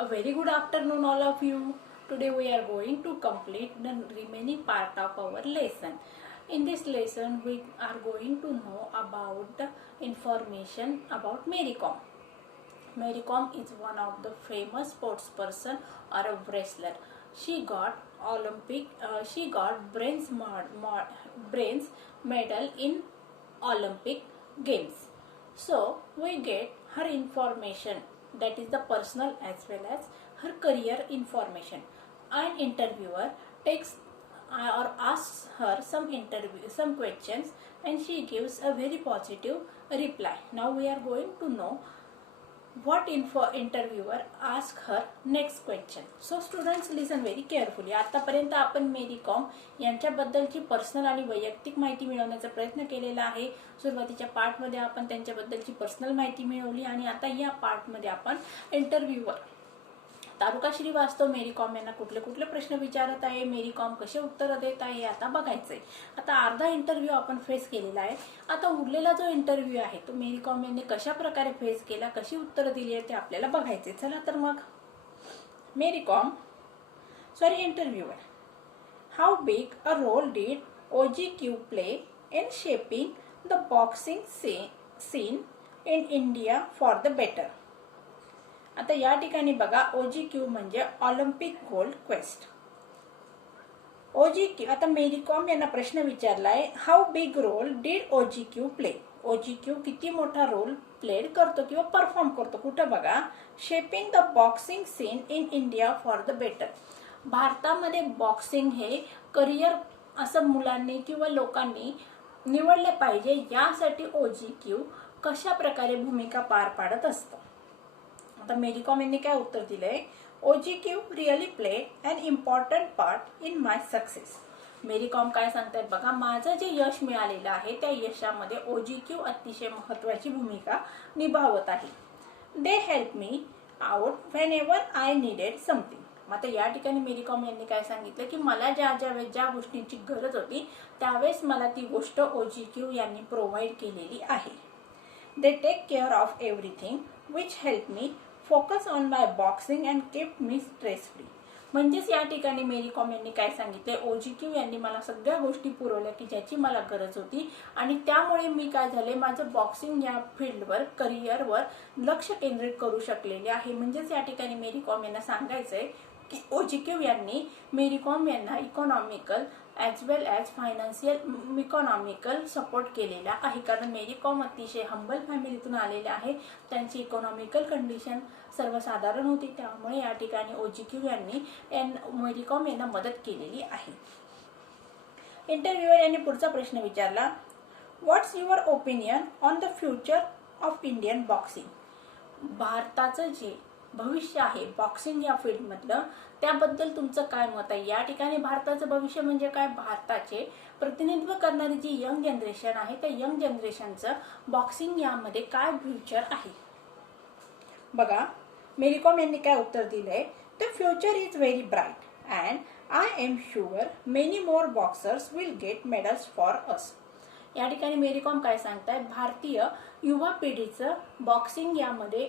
A very good afternoon all of you. Today we are going to complete the remaining part of our lesson. In this lesson we are going to know about the information about Mary Kom. Mary Kom is one of the famous sports person or a wrestler. She got bronze medal in Olympic Games. So we get her information, that is the personal as well as her career information. An interviewer takes or asks her some questions and she gives a very positive reply. Now we are going to know what interviewer ask her next question. So students listen very carefully. आतापर्यंत आपण मेरी com यांच्याबद्दलची personal आणि वैयक्तिक माहिती मिळवण्याचा प्रयत्न केलेला आहे. सुरुवातीच्या पार्ट मध्ये आपण त्यांच्याबद्दलची पर्सनल माहिती मिळवली आणि आता या पार्ट मध्ये आपण इंटरव्ह्यूवर तारुका श्रीवास्तव मेरी कॉम यांना कुठले कुठले प्रश्न विचारत आहे, मेरी कॉम कसे उत्तर देत आहे आता बघायचंय. आता अर्धा इंटरव्ह्यू आपण फेस केलेला आहे. आता उरलेला जो इंटरव्ह्यू आहे तो मेरी कॉम यांनी कशा प्रकारे फेस केला, कशी उत्तर दिली आहे ते आपल्याला बघायचे. चला तर मग Mary Kom interviewer, how big a role did OGQ play in shaping the boxing scene in India for the better. आता या ठिकाणी बघा OGQ म्हणजे ऑलिम्पिक गोल्ड क्वेस्ट. OGQ आता मेरी कॉम यांना प्रश्न विचारलाय, how big role did OGQ play. OGQ किती मोठा रोल प्लेड करतो किंवा परफॉर्म करतो कुठं बघा, shaping the boxing scene in India for the better. भारतामध्ये बॉक्सिंग हे करिअर असं मुलांनी किंवा लोकांनी निवडले पाहिजे यासाठी OGQ कशा प्रकारे भूमिका पार पाडत असतं. आता मेरी कॉम यांनी काय उत्तर दिलंय, OGQ really played an important part in my success. Mary Kom काय सांगतायत बघा, माझं जे यश मिळालेलं आहे त्या यशामध्ये OGQ अतिशय महत्वाची भूमिका निभावत आहे. They help me out when ever I needed something. आता या ठिकाणी मेरी कॉम यांनी काय सांगितलं की मला ज्या गोष्टींची गरज होती त्यावेळेस मला ती गोष्ट OGQ यांनी प्रोव्हाइड केलेली आहे. They take care of everything which help me focus on my boxing and keep me stress free. म्हणजेच या ठिकाणी मेरी कॉम यांनी काय सांगितले, OGQ यांनी मला सगळ्या गोष्टी पुरवल्या की ज्याची मला गरज होती आणि त्यामुळे मी काय झाले, माझं बॉक्सिंग या फील्डवर करिअरवर लक्ष केंद्रित करू शकलेले आहे. म्हणजेच या ठिकाणी मेरी कॉम यांना सांगायचंय की OGQ यांनी मेरी कॉम यांना इकॉनॉमिकल ॲज वेल ॲज फायनान्शियल इकॉनॉमिकल सपोर्ट केलेला आहे. कारण मेरी कॉम अतिशय हंबल फॅमिलीतून आलेले आहे, त्यांची इकॉनॉमिकल कंडिशन सर्वसाधारण होती, त्यामुळे या ठिकाणी OGQ यांनी मेरी कॉम यांना मदत केलेली आहे. इंटरव्ह्यूअर यांनी पुढचा प्रश्न विचारला, what's your opinion on the future of Indian boxing. भारताचं जे भविष्य आहे बॉक्सिंग या फील्ड मधलं त्याबद्दल तुमचं काय मत आहे. या ठिकाणी भारताचं भविष्य म्हणजे काय, भारताचे प्रतिनिधित्व करणारी जी यंग जनरेशन आहे त्या यंग जनरेशनचं बॉक्सिंग यामध्ये काय फ्युचर आहे. बघा मेरी कॉम यांनी काय उत्तर दिलंय, the future is very bright and I am sure many more boxers will get medals for us. या ठिकाणी मेरी कॉम काय सांगतायत, भारतीय युवा पिढीचं बॉक्सिंग यामध्ये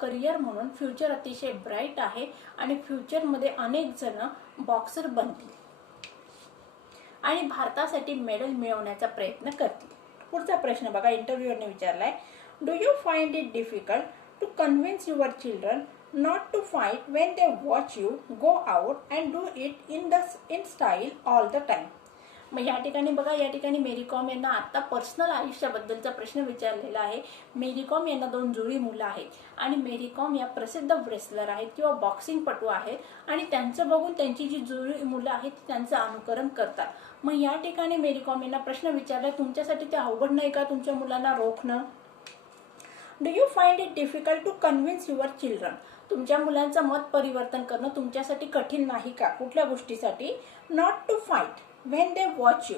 करिअर म्हणून फ्युचर अतिशय ब्राईट आहे आणि फ्युचरमध्ये अनेक जण बॉक्सर बनतील आणि भारतासाठी मेडल मिळवण्याचा प्रयत्न करतील. पुढचा प्रश्न बघा इंटरव्ह्यूअरने विचारलाय, do you find it difficult to convince your children not to fight when they watch you go out and do it in style all the time. मग या ठिकाणी बघा, या ठिकाणी मेरी कॉम यांना आता पर्सनल आयुष्याबद्दलचा प्रश्न विचारलेला आहे. मेरी कॉम यांना 2 जुळी मुलं आहेत आणि मेरी कॉम या प्रसिद्ध रेसलर आहेत किंवा बॉक्सिंग पटू आहेत आणि त्यांचं बघून त्यांची जी जुळी मुलं आहेत त्यांचं अनुकरण करतात. मग या ठिकाणी मेरी कॉम यांना प्रश्न विचारला, तुमच्यासाठी ते अवघड नाही का तुमच्या मुलांना रोखणं. Do you find it difficult to convince your children. तुमच्या मुलांचं मत परिवर्तन करणं तुमच्यासाठी कठीण नाही का कुठल्या गोष्टीसाठी. Not to fight when they watch you,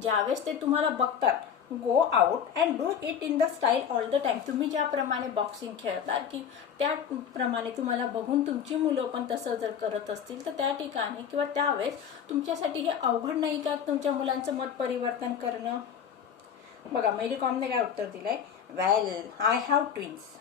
ज्यावेळेस ते तुम्हाला बघतात, go out and do it in the style all the time. तुम्ही ज्याप्रमाणे बॉक्सिंग खेळतात की त्याप्रमाणे तुम्हाला बघून तुमची मुलं पण तसं जर करत असतील तर त्या ठिकाणी किंवा त्यावेळेस तुमच्यासाठी हे अवघड नाही का तुमच्या मुलांचं मत परिवर्तन करणं. बघा मेरी कॉमने काय उत्तर दिलंय, well I have twins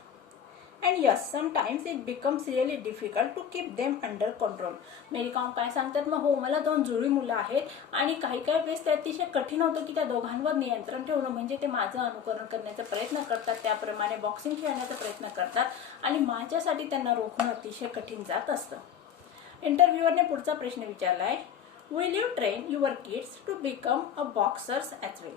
and yes sometimes it becomes really difficult to keep them under control. Mary Kom काय सांगतात, मग हो मला 2 जुळी मुलं आहेत आणि काही वेळेस ते अतिशय कठीण होतं की त्या दोघांवर नियंत्रण ठेवणं. म्हणजे ते माझं अनुकरण करण्याचा प्रयत्न करतात, त्याप्रमाणे बॉक्सिंग खेळण्याचा प्रयत्न करतात आणि माझ्यासाठी त्यांना रोखणं अतिशय कठीण जात असतं. इंटरव्ह्यूअरने पुढचा प्रश्न विचारला आहे, will you train your kids to become a boxers as well.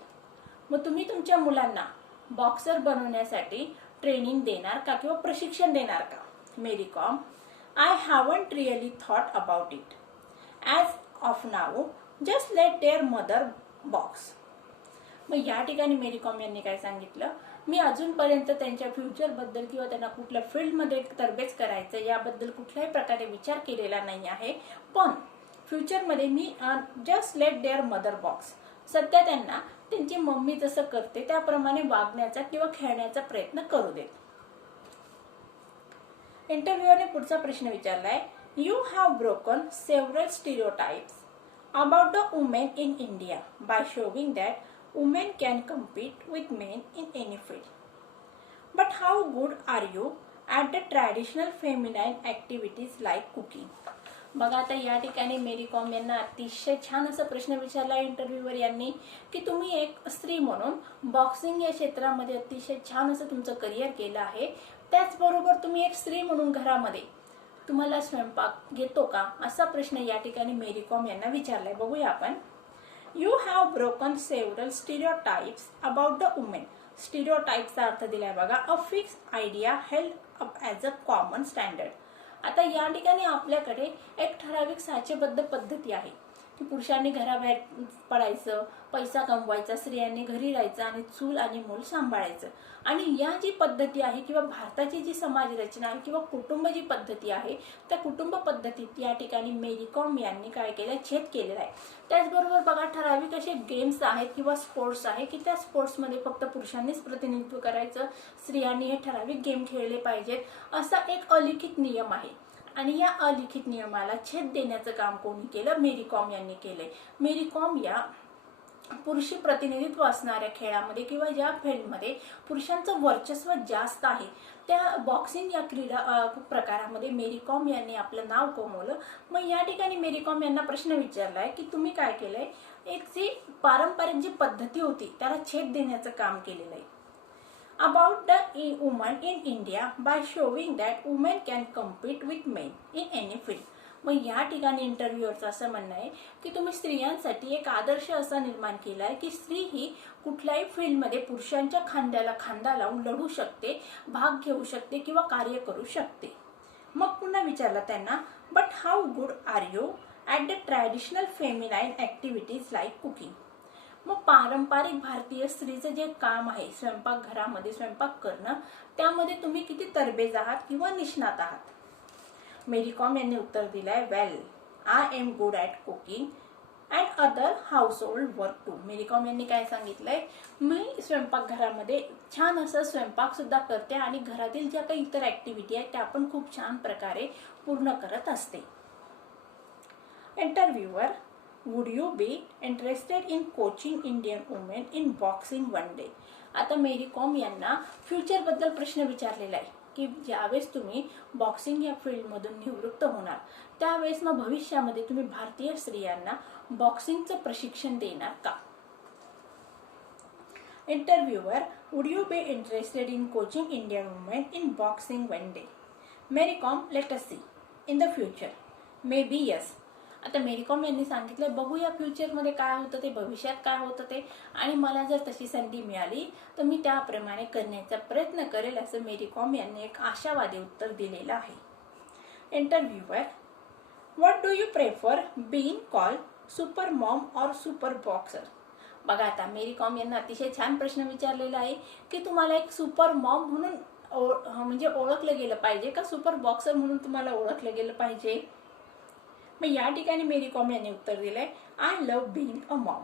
मग तुम्ही तुमच्या मुलांना बॉक्सर बनवण्यासाठी ट्रेनिंग देणार का किंवा प्रशिक्षण देणार का? Mary Kom, I haven't really thought about it as of now, just let their mother box. मग या ठिकाणी मेरी कॉम यांनी काय सांगितलं, मी अजूनपर्यंत त्यांच्या फ्युचरबद्दल किंवा त्यांना कुठल्या फील्डमध्ये तरबेज करायचं याबद्दल कुठल्याही प्रकारे विचार केलेला नाही आहे. पण फ्युचरमध्ये मी just let their mother box, सध्या त्यांना त्यांची मम्मी जसं करते त्याप्रमाणे वागण्याचा किंवा खेळण्याचा प्रयत्न करू देत. इंटरव्ह्यूअरने पुढचा प्रश्न विचारलाय, you have broken several stereotypes about the women in India by showing that women can compete with men in any field. But how good are you at the traditional feminine activities like cooking? बघा आता या ठिकाणी मेरी कॉम यांना अतिशय छान असा प्रश्न विचारला इंटरव्ह्यूवर यांनी की तुम्ही एक स्त्री म्हणून बॉक्सिंग या क्षेत्रामध्ये अतिशय छान असं तुमचं करिअर केलं आहे, त्याचबरोबर तुम्ही एक स्त्री म्हणून घरामध्ये तुम्हाला स्वयंपाक येतो का, असा प्रश्न या ठिकाणी मेरी कॉम यांना विचारलाय. बघूया आपण. You have broken several stereotypes about the women. Stereotypes चा अर्थ दिलाय बघा, a fixed idea held up as a common standard. आता या ठिकाणी आपल्याकडे एक ठराविक साचेबद्ध पद्धती आहे की पुरुषांनी घराबाहेर पडायचं, पैसा कमवायचा, स्त्रियांनी घरी राहायचं आणि चूल आणि मूल सांभाळायचं. आणि या जी पद्धती आहे किंवा भारताची जी समाज रचना आहे किंवा कुटुंब जी पद्धती आहे, त्या कुटुंब पद्धतीत या ठिकाणी मेरी कॉम यांनी काय केलं, छेद केलेला आहे. त्याचबरोबर बघा ठराविक असे गेम्स आहेत किंवा स्पोर्ट्स आहे की त्या स्पोर्ट्समध्ये फक्त पुरुषांनीच प्रतिनिधित्व करायचं, स्त्रियांनी हे ठराविक गेम खेळले पाहिजेत, असा एक अलिखित नियम आहे. आणि या अलिखित नियमाला छेद देण्याचं काम कोणी केलं, मेरी कॉम यांनी केलंय. मेरी कॉम या पुरुषी प्रतिनिधित्व असणाऱ्या खेळामध्ये किंवा ज्या फील्डमध्ये पुरुषांचं वर्चस्व जास्त आहे त्या बॉक्सिंग या क्रीडा प्रकारामध्ये मेरी कॉम यांनी आपलं नाव कमवलं. मग या ठिकाणी मेरी कॉम यांना प्रश्न विचारलाय की तुम्ही काय केलंय, एक जी पारंपरिक जी पद्धती होती त्याला छेद देण्याचं काम केलेलं आहे. About the woman in India by showing that women can compete with men in any field. मग या ठिकाणी इंटरव्ह्यूअरचं असं म्हणणं आहे की तुम्ही स्त्रियांसाठी एक आदर्श असा निर्माण केला आहे की स्त्री ही कुठल्याही फील्डमध्ये पुरुषांच्या खांद्याला खांदा लावून लढू शकते, भाग घेऊ शकते किंवा कार्य करू शकते. मग पुन्हा विचारलं त्यांना, but how good are you at the traditional feminine activities like cooking. मग पारंपरिक भारतीय स्त्रीचं जे काम आहे स्वयंपाकघरामध्ये स्वयंपाक करणं, त्यामध्ये तुम्ही किती तरबेज आहात किंवा निष्णात आहात. मेरी कॉम यांनी उत्तर दिलंय, well I am good at cooking and other household work too. Mary Kom यांनी काय सांगितलंय, मी स्वयंपाकघरामध्ये छान असं स्वयंपाक सुद्धा करते आणि घरातील ज्या काही इतर ॲक्टिव्हिटी आहेत त्या पण खूप छान प्रकारे पूर्ण करत असते. इंटरव्ह्यूअर, would you be interested in coaching Indian women in boxing one day. आता मेरी कॉम यांना फ्युचरबद्दल प्रश्न विचारलेला आहे की ज्यावेळेस तुम्ही बॉक्सिंग या फील्डमधून निवृत्त होणार त्यावेळेस मग भविष्यामध्ये तुम्ही भारतीय स्त्रियांना बॉक्सिंगचं प्रशिक्षण देणार का. Interviewer, would you be interested in coaching Indian women in boxing one day. Mary Kom, let us see in the future, maybe yes. आता मेरी कॉम यांनी सांगितलं, बघूया फ्युचरमध्ये काय होतं ते, भविष्यात काय होतं ते, आणि मला जर तशी संधी मिळाली तर मी त्याप्रमाणे करण्याचा प्रयत्न करेल, असं मेरी कॉम यांनी एक आशावादी उत्तर दिलेलं आहे. इंटरव्ह्यूअर, what do you prefer being called super Maugham और सुपर बॉक्सर. बघा आता मेरी कॉम यांना अतिशय छान प्रश्न विचारलेला आहे की तुम्हाला एक सुपर मॉम म्हणून म्हणजे ओळखलं गेलं पाहिजे का सुपर बॉक्सर म्हणून तुम्हाला ओळखलं गेलं पाहिजे. मग या ठिकाणी मेरी कॉम यांनी उत्तर दिलंय, I love being a mom,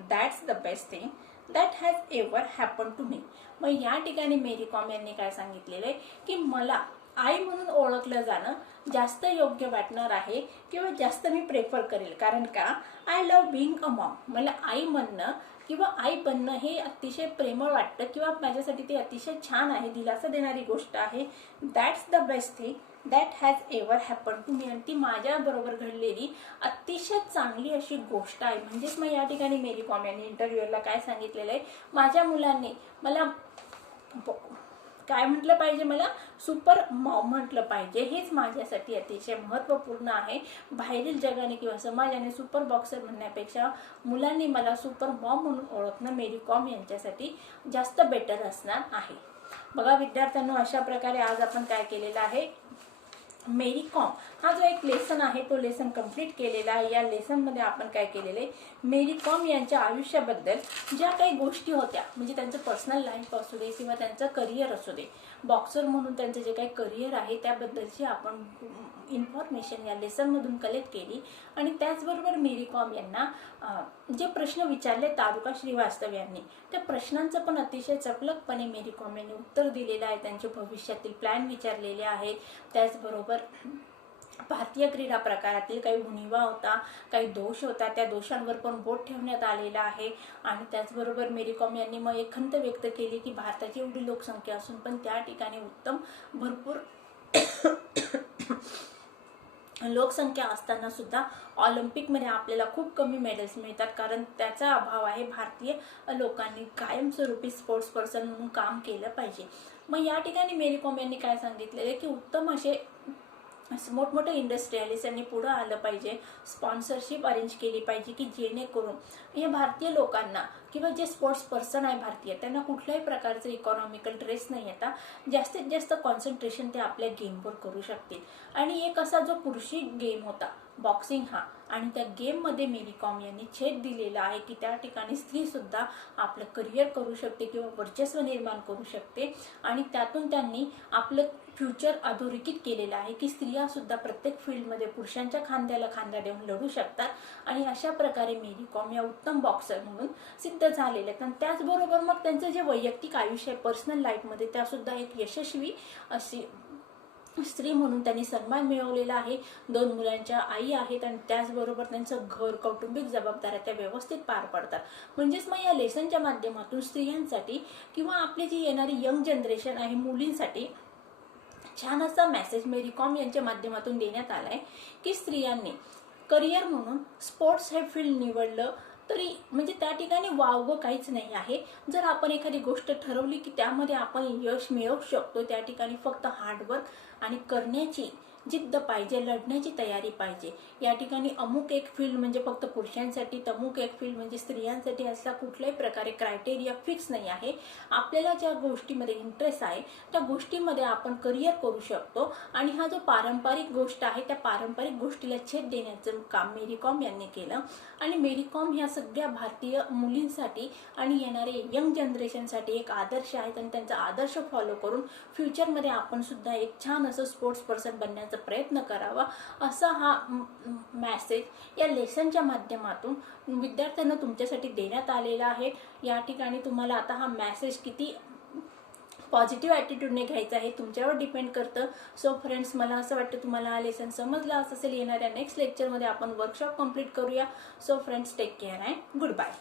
that's the best thing that has ever happen to me. मग या ठिकाणी मेरी कॉम यांनी काय सांगितलेलं आहे की मला आई म्हणून ओळखलं जाणं जास्त योग्य वाटणार आहे किंवा जास्त मी प्रेफर करेल, कारण का I love being a Maugham, मला आई म्हणणं किंवा आई बनणं हे अतिशय प्रेमळ वाटतं किंवा माझ्यासाठी ते अतिशय छान आहे, दिलासा देणारी गोष्ट आहे. That's the best thing that has ever happen to me. आणि ती माझ्याबरोबर घडलेली अतिशय चांगली अशी गोष्ट आहे. म्हणजेच मग या ठिकाणी मेरी कॉम यांनी इंटरव्ह्यूला काय सांगितलेलं आहे, माझ्या मुलांनी मला काय म्हटलं पाहिजे, मला सुपर मॉम म्हटलं पाहिजे. हेच माझ्यासाठी अतिशय महत्त्वपूर्ण आहे. बाहेरील जगाने किंवा समाजाने सुपर बॉक्सर म्हणण्यापेक्षा मुलांनी मला सुपर मॉम म्हणून ओळखणं मेरी कॉम यांच्यासाठी जास्त बेटर असणार आहे. बघा विद्यार्थ्यांनो, अशा प्रकारे आज आपण काय केलेलं आहे, मेरी कॉम हा जो एक लेसन आहे तो लेसन कंप्लीट केलेला आहे. या लेसनमध्ये आपण काय केलेलं आहे, मेरी कॉम यांच्या आयुष्याबद्दल ज्या काही गोष्टी होत्या, म्हणजे त्यांचं पर्सनल लाईफ असू दे किंवा त्यांचं करिअर असू दे, बॉक्सर म्हणून त्यांचं जे काही करिअर आहे त्याबद्दलची आपण इन्फॉर्मेशन या लेसनमधून कलेक्ट केली. आणि त्याचबरोबर मेरी कॉम यांना जे प्रश्न विचारले तारुका श्रीवास्तव यांनी, त्या प्रश्नांचं पण अतिशय चपलकपणे मेरी कॉम यांनी उत्तर दिलेलं आहे. त्यांचे भविष्यातील प्लॅन विचारलेले आहेत. त्याचबरोबर भारतीय क्रीडा प्रकारातील काही उणिवा होता, काही दोष होता, त्या दोषांवर पण बोट ठेवण्यात आलेला आहे. आणि त्याचबरोबर मेरी कॉम यांनी मग एक खंत व्यक्त केली की भारताची एवढी लोकसंख्या असून पण त्या ठिकाणी उत्तम भरपूर लोकसंख्या असताना सुद्धा ऑलिम्पिकमध्ये आपल्याला खूप कमी मेडल्स मिळतात, कारण त्याचा अभाव आहे. भारतीय लोकांनी कायमस्वरूपी स्पोर्ट्स पर्सन म्हणून काम केलं पाहिजे. मग या ठिकाणी मेरी कॉम यांनी काय सांगितलेले की उत्तम असे मोठमोठे इंडस्ट्रियलिस्ट यांनी पुढे आलं पाहिजे, स्पॉन्सरशिप अरेंज केली पाहिजे की जेणेकरून या भारतीय लोकांना किंवा जे स्पोर्ट्स पर्सन आहे भारतीय, त्यांना कुठल्याही प्रकारचं इकॉनॉमिकल स्ट्रेस नाही येता जास्तीत जास्त कॉन्सन्ट्रेशन ते आपल्या गेमवर करू शकतील. आणि एक असा जो पुरुषी गेम होता बॉक्सिंग हा, आणि त्या गेममध्ये मेरी कॉम यांनी छेद दिलेला आहे की त्या ठिकाणी स्त्री सुद्धा आपलं करिअर करू शकते किंवा वर्चस्व निर्माण करू शकते. आणि त्यातून त्यांनी आपलं फ्युचर अधोरेखित केलेलं आहे की स्त्रिया सुद्धा प्रत्येक फील्डमध्ये पुरुषांच्या खांद्याला खांदा देऊन लढू शकतात. आणि अशा प्रकारे मेरी कॉम या उत्तम बॉक्सर म्हणून सिद्ध झालेले आहेत. आणि त्याचबरोबर मग त्यांचं जे वैयक्तिक आयुष्य आहे पर्सनल लाईफमध्ये त्यासुद्धा एक यशस्वी अशी स्त्री म्हणून त्यांनी सन्मान मिळवलेला आहे. 2 मुलांच्या आई आहेत आणि त्याचबरोबर त्यांचं घर, कौटुंबिक जबाबदाऱ्या त्या व्यवस्थित पार पडतात. म्हणजेच मग या लेसनच्या माध्यमातून स्त्रियांसाठी किंवा आपली जी येणारी यंग जनरेशन आहे मुलींसाठी छान असा मेसेज मेरी कॉम यांच्या माध्यमातून देण्यात आलाय की स्त्रियांनी करिअर म्हणून स्पोर्ट्स हे फील्ड निवडलं तरी म्हणजे त्या ठिकाणी वावगं काहीच नाही आहे. जर आपण एखादी गोष्ट ठरवली की त्यामध्ये आपण यश मिळवू शकतो, त्या ठिकाणी फक्त हार्डवर्क आणि करण्याची जिद्द पाहिजे, लढण्याची तयारी पाहिजे. या ठिकाणी अमुक एक फील्ड म्हणजे फक्त पुरुषांसाठी, अमुक एक फील्ड म्हणजे स्त्रियांसाठी असा कुठल्याही प्रकारे क्रायटेरिया फिक्स नाही आहे. आपल्याला ज्या गोष्टीमध्ये इंटरेस्ट आहे त्या गोष्टीमध्ये आपण करिअर करू शकतो. आणि हा जो पारंपरिक गोष्ट आहे त्या पारंपरिक गोष्टीला छेद देण्याचं काम मेरी कॉम यांनी केलं. आणि मेरी कॉम ह्या सगळ्या भारतीय मुलींसाठी आणि येणारे यंग जनरेशनसाठी एक आदर्श आहेत. आणि त्यांचा आदर्श फॉलो करून फ्युचरमध्ये आपण सुद्धा एक छान असं स्पोर्ट्स पर्सन बनण्याचा प्रयत्न करावा, असा हा मेसेज या लेसनच्या माध्यमातून विद्यार्थ्यांना तुमच्यासाठी देण्यात आलेला आहे. या ठिकाणी तुम्हाला आता हा मेसेज किती पॉझिटिव्ह ॲटिट्यूडने घ्यायचा आहे तुमच्यावर डिपेंड करतं. सो फ्रेंड्स, मला असं वाटतं तुम्हाला हा लेसन समजला असेल. येणाऱ्या नेक्स्ट लेक्चरमध्ये आपण वर्कशॉप कंप्लीट करूया. So friends, take care and good bye.